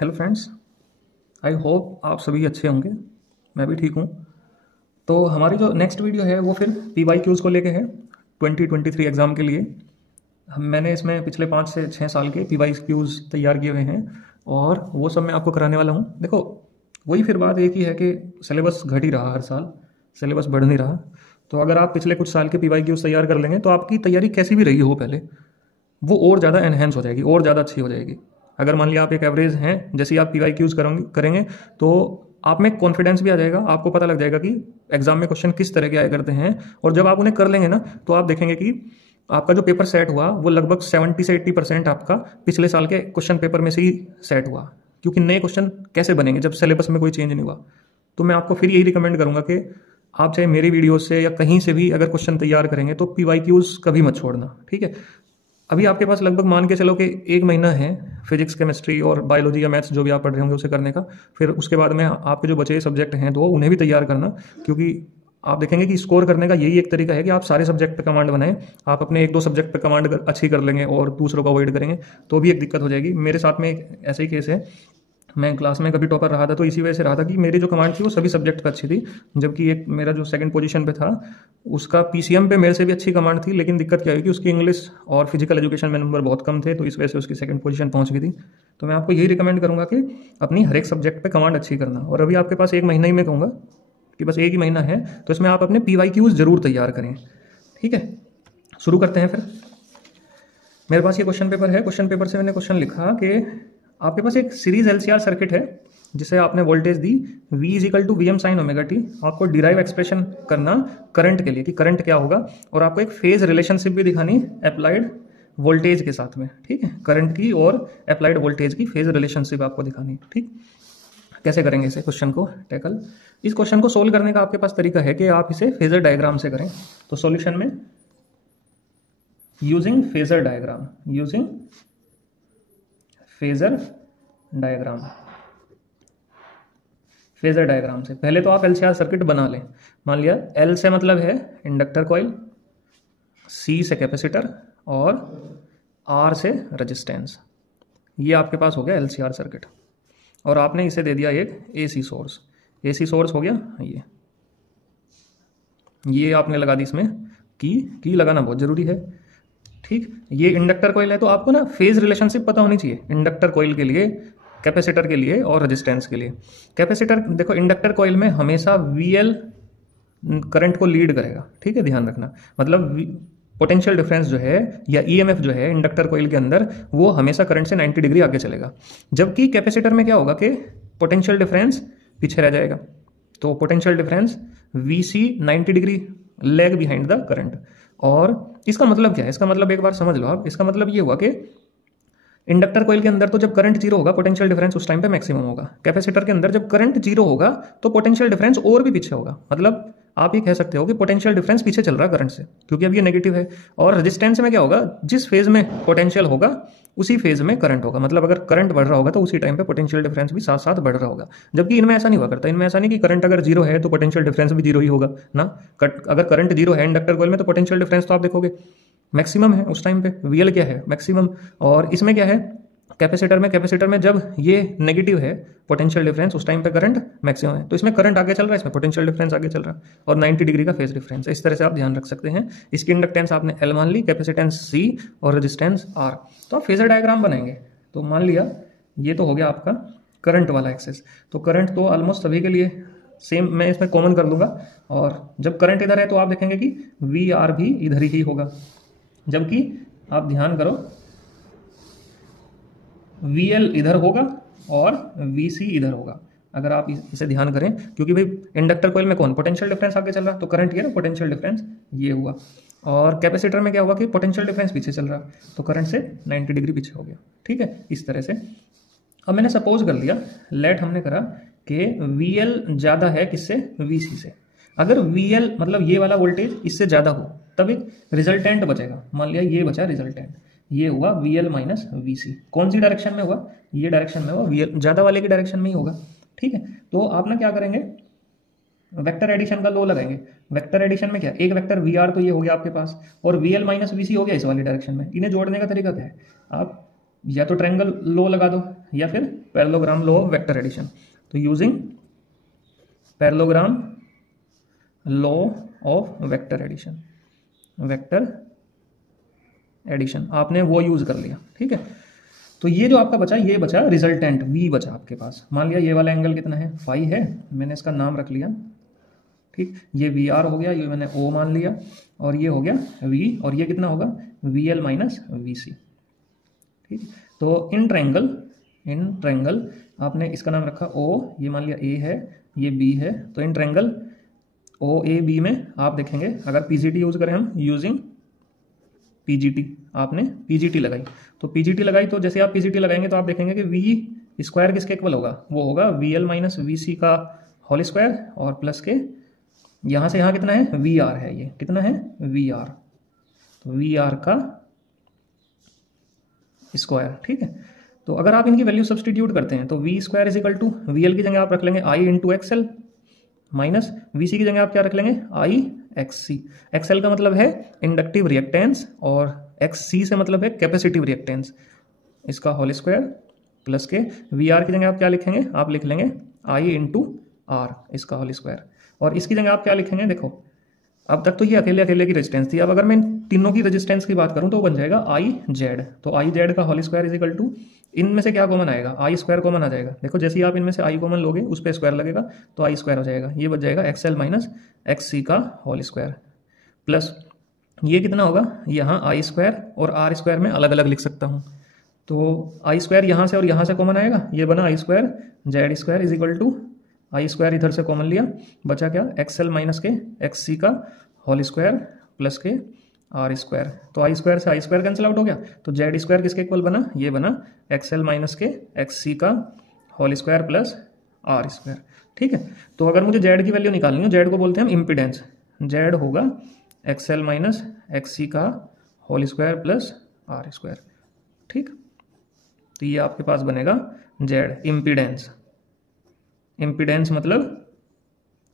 Hello friends. I hope आप सभी अच्छे होंगे। मैं भी ठीक हूँ। तो हमारी जो नेक्स्ट वीडियो है वो फिर पी वाई क्यूज़ को लेके है 2023 एग्ज़ाम के लिए। मैंने इसमें पिछले 5 से 6 साल के पी वाई क्यूज़ तैयार किए हुए हैं और वो सब मैं आपको कराने वाला हूँ। देखो, वही फिर बात एक ही है कि सिलेबस घट ही रहा, हर साल सिलेबस बढ़ नहीं रहा। तो अगर आप पिछले कुछ साल के पी वाई क्यूज़ तैयार कर लेंगे तो आपकी तैयारी कैसी भी रही हो पहले, वो और ज़्यादा एनहेंस हो जाएगी और ज़्यादा अच्छी हो जाएगी। अगर मान लिया आप एक एवरेज हैं, जैसे आप पी वाई क्यूज़ करेंगे तो आप में कॉन्फिडेंस भी आ जाएगा। आपको पता लग जाएगा कि एग्जाम में क्वेश्चन किस तरह के आया करते हैं। और जब आप उन्हें कर लेंगे ना तो आप देखेंगे कि आपका जो पेपर सेट हुआ वो लगभग 70 से 80% आपका पिछले साल के क्वेश्चन पेपर में से ही सेट हुआ। क्योंकि नए क्वेश्चन कैसे बनेंगे जब सिलेबस में कोई चेंज नहीं हुआ। तो मैं आपको फिर यही रिकमेंड करूंगा कि आप चाहे मेरी वीडियो से या कहीं से भी अगर क्वेश्चन तैयार करेंगे तो पी वाई क्यूज़ कभी मत छोड़ना, ठीक है। अभी आपके पास लगभग मान के चलो कि 1 महीना है फिजिक्स, केमिस्ट्री और बायोलॉजी या मैथ्स जो भी आप पढ़ रहे होंगे उसे करने का। फिर उसके बाद में आपके जो बचे सब्जेक्ट हैं तो उन्हें भी तैयार करना। क्योंकि आप देखेंगे कि स्कोर करने का यही एक तरीका है कि आप सारे सब्जेक्ट पे कमांड बनाएं। आप अपने 1-2 सब्जेक्ट पे कमांड अच्छी कर लेंगे और दूसरों को अवॉइड करेंगे तो भी एक दिक्कत हो जाएगी। मेरे साथ में एक ऐसा ही केस है। मैं क्लास में कभी टॉपर रहा था तो इसी वजह से रहा था कि मेरी जो कमांड थी वो सभी सब्जेक्ट पे अच्छी थी। जबकि एक मेरा जो सेकंड पोजीशन पे था उसका पीसीएम पे मेरे से भी अच्छी कमांड थी, लेकिन दिक्कत क्या हुई कि उसकी इंग्लिश और फिजिकल एजुकेशन में नंबर बहुत कम थे, तो इस वजह से उसकी सेकंड पोजीशन पहुंच गई थी। तो मैं आपको यही रिकमेंड करूंगा कि अपनी हर एक सब्जेक्ट पे कमांड अच्छी करना। और अभी आपके पास 1 महीना ही मैं कहूँगा कि बस 1 ही महीना है, तो इसमें आप अपने पी वाई क्यूज़ जरूर तैयार करें, ठीक है। शुरू करते हैं फिर। मेरे पास ये क्वेश्चन पेपर है। क्वेश्चन पेपर से मैंने क्वेश्चन लिखा कि आपके पास एक सीरीज एलसीआर सर्किट है जिसे आपने वोल्टेज दी V is equal to V M sine omega T. आपको डिराइव एक्सप्रेशन करना करंट के लिए कि करंट क्या होगा, और आपको एक फेज रिलेशनशिप भी दिखानी अप्लाइड वोल्टेज के साथ में, ठीक है। करंट की और अप्लाइड वोल्टेज की फेज रिलेशनशिप आपको दिखानी है, ठीक। कैसे करेंगे इसे क्वेश्चन को टैकल। इस क्वेश्चन को सोल्व करने का आपके पास तरीका है कि आप इसे फेजर डायग्राम से करें। तो सॉल्यूशन में using phasor diagram, using phasor diagram, phasor diagram से पहले तो आप एलसीआर सर्किट बना लें। मान लिया एल से मतलब है इंडक्टर कॉइल, सी से कैपेसिटर और आर से रेजिस्टेंस। ये आपके पास हो गया एलसीआर सर्किट। और आपने इसे दे दिया एक एसी सोर्स। एसी सोर्स हो गया ये आपने लगा दी इसमें की लगाना बहुत जरूरी है, ठीक। ये इंडक्टर कॉइल है तो आपको ना फेज रिलेशनशिप पता होनी चाहिए इंडक्टर कॉइल के लिए, कैपेसिटर के लिए और रेजिस्टेंस के लिए। कैपेसिटर देखो, इंडक्टर कॉइल में हमेशा वीएल करंट को लीड करेगा, ठीक है, ध्यान रखना। मतलब पोटेंशियल डिफरेंस जो है या ईएमएफ जो है इंडक्टर कॉइल के अंदर वो हमेशा करंट से 90 डिग्री आगे चलेगा। जबकि कैपेसिटर में क्या होगा कि पोटेंशियल डिफरेंस पीछे रह जाएगा। तो potential difference VC 90 degree lag behind the current. और इसका मतलब क्या है, इसका मतलब एक बार समझ लो आप। इसका मतलब ये हुआ कि इंडक्टर कॉइल के अंदर तो जब करंट जीरो होगा पोटेंशियल डिफरेंस उस टाइम पे मैक्सिमम होगा। कैपेसिटर के अंदर जब करंट जीरो होगा तो पोटेंशियल डिफरेंस और भी पीछे होगा। मतलब आप ये कह सकते हो कि पोटेंशियल डिफरेंस पीछे चल रहा है करंट से, क्योंकि अब ये नेगेटिव है। और रेजिस्टेंस में क्या होगा, जिस फेज में पोटेंशियल होगा उसी फेज में करंट होगा। मतलब अगर करंट बढ़ रहा होगा तो उसी टाइम पे पोटेंशियल डिफरेंस भी साथ साथ बढ़ रहा होगा। जबकि इनमें ऐसा नहीं हुआ करता। इनमें ऐसा नहीं कि करंट अगर जीरो है तो पोटेंशियल डिफरेंस भी जीरो ही होगा ना। अगर करंट जीरो है इंडक्टर कॉइल में तो पोटेंशियल डिफरेंस तो आप देखोगे मैक्सिमम है उस टाइम पे, वीएल क्या है मैक्सिमम। और इसमें क्या है कैपेसिटर में जब ये नेगेटिव है पोटेंशियल डिफरेंस उस टाइम पे करंट मैक्सिमम है। तो इसमें करंट आगे चल रहा है, इसमें पोटेंशियल डिफरेंस आगे चल रहा है और 90 डिग्री का फेज डिफरेंस है। इस तरह से आप ध्यान रख सकते हैं। इसकी इंडक्टेंस आपने एल मान ली, कैपेसिटेंस सी और रेजिस्टेंस आर। तो आप फेजर डायग्राम बनाएंगे। तो मान लिया ये तो हो गया आपका करंट वाला एक्सेस। तो करंट तो ऑलमोस्ट सभी के लिए सेम मैं इसमें कॉमन कर लूंगा। और जब करंट इधर है तो आप देखेंगे कि वी आर भी इधर ही होगा। जबकि आप ध्यान करो VL इधर होगा और VC इधर होगा। अगर आप इसे ध्यान करें, क्योंकि भाई इंडक्टर कॉइल में कौन पोटेंशियल डिफरेंस आगे चल रहा है तो करंट ये ना पोटेंशियल डिफरेंस ये हुआ। और कैपेसिटर में क्या हुआ कि पोटेंशियल डिफरेंस पीछे चल रहा तो करंट से 90 डिग्री पीछे हो गया, ठीक है। इस तरह से अब मैंने सपोज कर लिया, लेट हमने करा कि VL ज़्यादा है किससे, VC से। अगर VL मतलब ये वाला वोल्टेज इससे ज़्यादा हो तब एक रिजल्टेंट बचेगा। मान लिया ये बचा रिजल्टेंट, ये हुआ VL माइनस VC। कौन सी डायरेक्शन में हुआ, ये डायरेक्शन में हुआ, VL ज़्यादा वाले की डायरेक्शन में ही होगा, ठीक है। तो आप ना क्या करेंगे, वेक्टर एडिशन का लॉ लगाएंगे। वेक्टर एडिशन में क्या, एक वेक्टर VR तो ये हो गया आपके पास और VL माइनस VC हो गया इस वाली डायरेक्शन में। इन्हें जोड़ने का तरीका क्या है, आप या तो ट्रायंगल लॉ लगा दो या फिर parallelogram law of vector addition. तो using parallelogram law of vector addition आपने वो यूज कर लिया, ठीक है। तो ये जो आपका बचा, ये बचा रिजल्टेंट v बचा आपके पास। मान लिया ये वाला एंगल कितना है, फाई है, मैंने इसका नाम रख लिया, ठीक। ये वी आर हो गया, ये मैंने ओ मान लिया, और ये हो गया v, और ये कितना होगा वी एल माइनस वी सी, ठीक। तो इन ट्रायंगल आपने इसका नाम रखा o, ये मान लिया a है, ये b है। तो in triangle O A B में आप देखेंगे, अगर पीजीटी यूज करें हम, यूजिंग पीजीटी, आपने पीजीटी लगाई, तो पीजीटी लगाई, तो जैसे आप पीजीटी लगाएंगे तो आप देखेंगे कि वी स्क्वायर किसके इक्वल होगा, वो होगा वी एल माइनस वी सी का होल स्क्वायर, और प्लस के यहाँ से यहाँ कितना है, वी आर है, ये कितना है वी आर, तो वी आर का स्क्वायर, ठीक है। तो अगर आप इनकी वैल्यू सब्सटीट्यूट करते हैं तो V square is equal to V L की जगह आप रख लेंगे I into XL, minus V C की जगह आप क्या रख लेंगे, आई एक्स सी। एक्सएल का मतलब है इंडक्टिव रिएक्टेंस, और एक्स सी से मतलब है कैपेसिटिव रिएक्टेंस, इसका होल स्क्वायर, प्लस के वी आर की जगह आप क्या लिखेंगे, आप लिख लेंगे आई इंटू आर, इसका होल स्क्वायर, और इसकी जगह आप क्या लिखेंगे, देखो अब तक तो ये अकेले अकेले की रेजिस्टेंस थी, अब अगर मैं इन तीनों की रेजिस्टेंस की बात करूं तो बन जाएगा आई जेड। तो आई जेड का whole square is equal to, इनमें से क्या कॉमन आएगा, आई स्क्वायर कॉमन आ जाएगा। देखो जैसे ही आप इनमें से आई कॉमन लोगे उस पर स्क्वायर लगेगा तो आई स्क्वायर हो जाएगा, ये बच जाएगा एक्सएल माइनस एक्स सी का होल स्क्वायर, प्लस ये कितना होगा, यहाँ आई स्क्वायर और आर स्क्वायर में अलग अलग लिख सकता हूँ, तो आई स्क्वायर यहाँ से और यहाँ से कॉमन आएगा, ये बना I square Z square is equal to I square इधर से कॉमन लिया, बचा क्या एक्सएल माइनस के एक्स सी का होल स्क्वायर प्लस के आर स्क्वायर। तो आई स्क्वायर से आई स्क्वायर कैंसिल आउट हो गया, तो जेड स्क्वायर किसके इक्वल बना, ये बना एक्सएल माइनस के एक्स सी का whole square plus R square, ठीक है। तो अगर मुझे जेड की वैल्यू निकालनी हो, जेड को बोलते हैं हम इम्पीडेंस, जेड होगा एक्सएल माइनस एक्स सी का whole square plus R square, ठीक। तो ये आपके पास बनेगा जेड इम्पीडेंस, इम्पीडेंस मतलब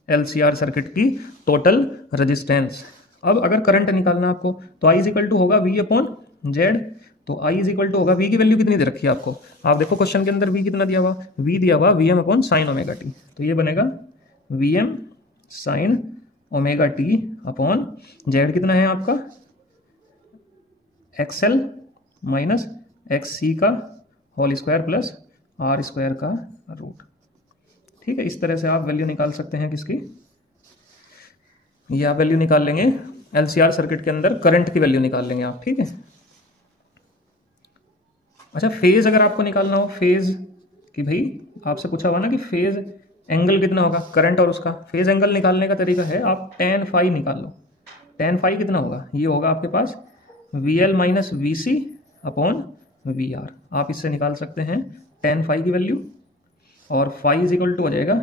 एलसीआर सर्किट की टोटल रेजिस्टेंस। अब अगर करंट निकालना आपको तो आई इज इक्वल टू होगा वी अपॉन जेड, तो आई इज इक्वल टू होगा, वी की वैल्यू कितनी दे रखी है आपको, आप देखो क्वेश्चन के अंदर वी कितना दिया हुआ, वी दिया हुआ V M upon sine omega T, तो ये बनेगा V M sine omega T upon Z कितना है आपका एक्सएल माइनस एक्स सी का whole square plus R square का रूट, ठीक है। इस तरह से आप वैल्यू निकाल सकते हैं किसकी, ये आप वैल्यू निकाल लेंगे एलसीआर सर्किट के अंदर करंट की वैल्यू निकाल लेंगे आप, ठीक है। अच्छा फेज अगर आपको निकालना हो, फेज कि भाई आपसे पूछा हुआ ना कि फेज एंगल कितना होगा करंट और उसका, फेज एंगल निकालने का तरीका है आप टेन फाई निकाल लो, टेन फाई कितना होगा, ये होगा आपके पास V L minus V C upon V R, आप इससे निकाल सकते हैं टेन फाई की वैल्यू, और फाई इज इक्वल टू हो जाएगा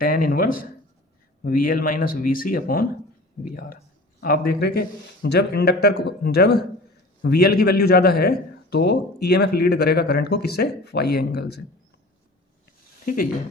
tan inverse V L minus V C upon V R. आप देख रहे कि जब इंडक्टर को, जब वी एल की वैल्यू ज़्यादा है तो ईएमएफ लीड करेगा करंट को, किससे, फाई एंगल से, ठीक है। ये